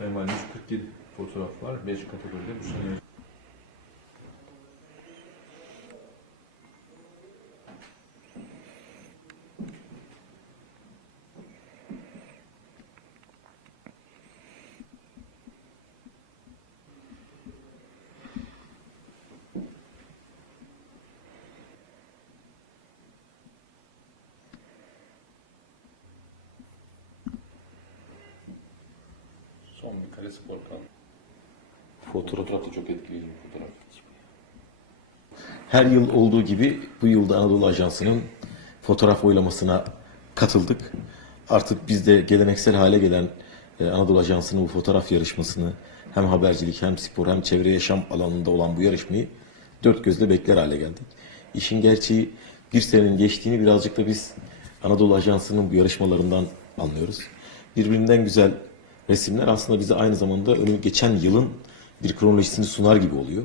Sayın Valim 147 fotoğraf var. 5 kategoride bu sene Kare spor kaldı. Fotoğraf da çok etkileyici bir fotoğraf. Her yıl olduğu gibi bu yılda Anadolu Ajansı'nın fotoğraf oylamasına katıldık. Artık biz de geleneksel hale gelen e, Anadolu Ajansı'nın bu fotoğraf yarışmasını hem habercilik hem spor hem çevre yaşam alanında olan bu yarışmayı dört gözle bekler hale geldik. İşin gerçeği bir senenin geçtiğini birazcık da biz Anadolu Ajansı'nın bu yarışmalarından anlıyoruz. Birbirinden güzel resimler aslında bize aynı zamanda önü geçen yılın bir kronolojisini sunar gibi oluyor.